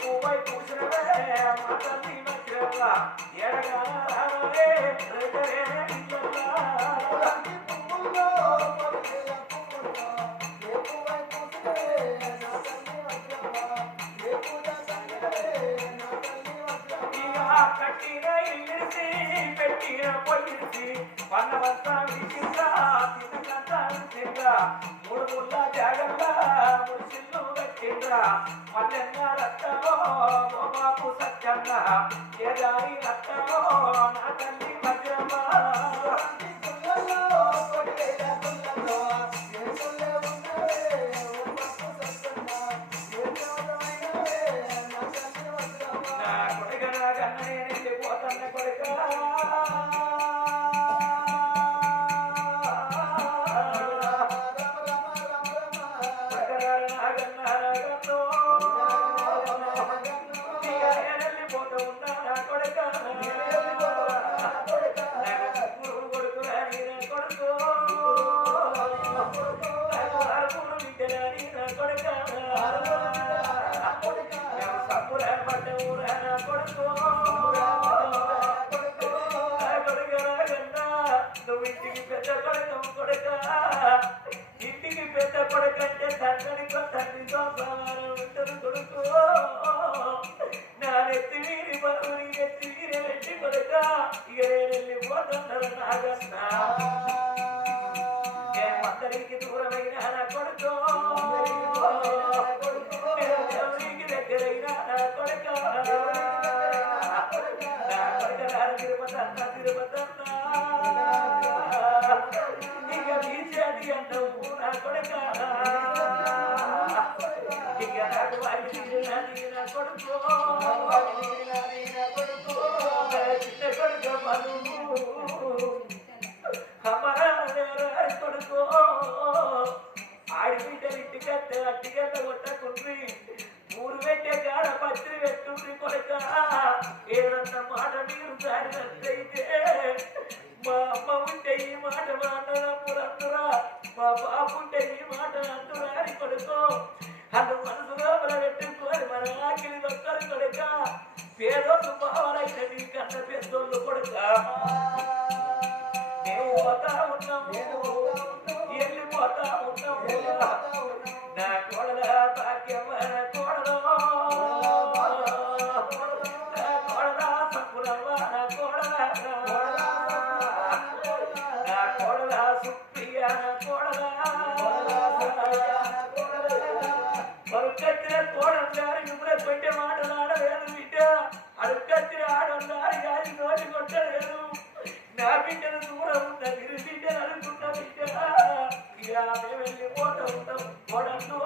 పువ్వై పూసినవే మా తల్లి మధ్యవ ఎడగానే కట్టిన ఇల్లిసి పెట్టిన పొయ్యిసి పన్నవంతా విడిచిందా తినకంతా విడిచిందా మూడు ముళ్ళ జాగల్లా ముడిసిల్లు కట్టిందా మల్లెన్న రక్తమో బాపు సత్యంగా ఏ దారి రక్తమో నా తల్లి మధ్యమ్మ ఇంటికి పెద్ద కొడుకంటే తండ్రితో తండ్రితో ఉంటారు కొడుకు నా నెత్తి వీరి బరువుని నెత్తి వీరి నెట్టి కొడుక ఇక నేను వెళ్ళిపోతున్నారు నాగన్న నేను అందరికి దూరమైన నా కొడుకు ఎవరికి దగ్గరైన నా కొడుక నా కొడుక తిరుపతన్న తిరుపతన్న ఇక తీసేది అంటావు నా కొడుక ఇక నాకు వాడి నా కొడుకు చిన్న కొడుకు మనువు అమ్మరా కొడుకు ఆడిబిడ్డలు ఇంటికట్టే అట్టిగట్ట కొట్టకుండ్రి ఊరు పెట్టే కాడ పత్రి పెట్టుండ్రి కొడుక ఏదన్న మాట మీరు దారినట్టయితే మా అమ్మ ఉంటే ఈ మాట మా అన్నదమ్ములందరా మా బాబు ఉంటే ఈ మాట అంటున్నారి కొడుకు అన్న మనసులో పెట్టుకోని మన ఆకిలి దొక్కలు కొడుక పేదోళ్ళు బావలైన నీ కన్న పెద్దోళ్ళు కొడుక మేము పోతా ఉన్నాము వెళ్ళిపోతా ఉన్నాము నా కోడల భాగ్యమ కోడలో నా కోడల సక్కులవ్వ నా కోడల నా కోడల సుప్రియ నా కోడల మరుకత్తిన కోడలారి మిమ్మల్ని పెట్టే మాటలాడలేదు బిడ్డ అడుకత్తిన ఆడలారి గారి నోటి కొట్టలేదు నా బిడ్డను దూరం ఉన్న మీరు బిడ్డను అనుకున్న బిడ్డ ఇక మేము వెళ్ళిపోతూ ఉంటాం కోడళ్ళు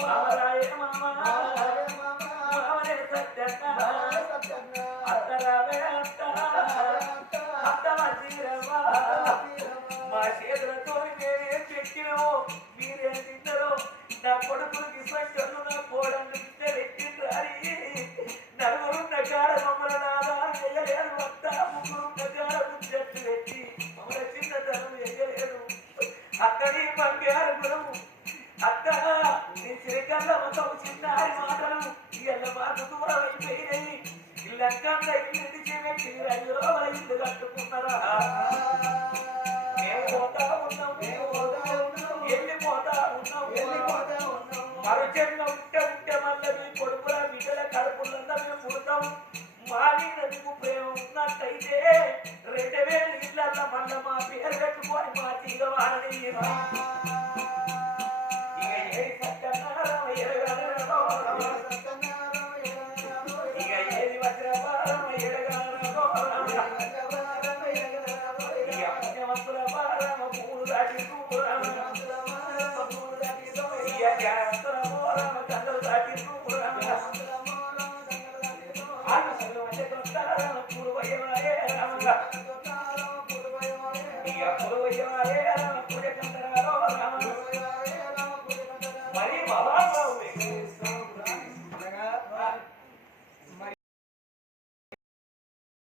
మామరాయ మామ మామనే సత్యన్న అత్తరావే అత్త అత్త మసీరవ్వ మా చేతులతో మేమేం చెక్కినవో మీరేం తిన్నారో నా కొడుకులకి సంఖ్యలు నా కోడళ్ళు ఎక్కిండ్రారి నలుగురున్న కాడ మమ్మల్ని నాదాలు వేయలేదు అత్త ముగ్గురున్న కాడ ముచ్చట్లు పెట్టి మమ్మల్ని చిన్నతనం వేయలేదు అక్కడి బంగారు గురువు అక్క నీ చిరకల్ల మొత్తం చిన్నారి మాటలు ఇళ్ళ మాకు దూరం అయిపోయినాయి ఇళ్ళంకన్నా ఇల్లు విడిచిపెట్టి రైలు ఇల్లు కట్టుకున్నారా మేము పోతా ఉన్నాం వెళ్ళిపోతా ఉన్నాం మరో జన్మ ఉంటే మళ్ళీ మీ కొడుకుల బిడ్డల కడుపులంతా మేము పుడతాం మా మీద మీకు ప్రేమ ఉన్నట్టయితే 2000 ఇళ్ళల్లో మళ్ళీ మా పేరు పెట్టుకొని మా తీగ వాడని ఇక ఏది సత్యనారాయణ ఇక ఏది వజ్రపారం ఎడగారో ఇక పుణ్యవంతుల పారమ పూలు దాటి దూరం ఇక జాగ్రత్తల మోరమ కందలు దాటి దూరం పూర్వయమాయే రామ ఇక పూర్వయమాయే రామ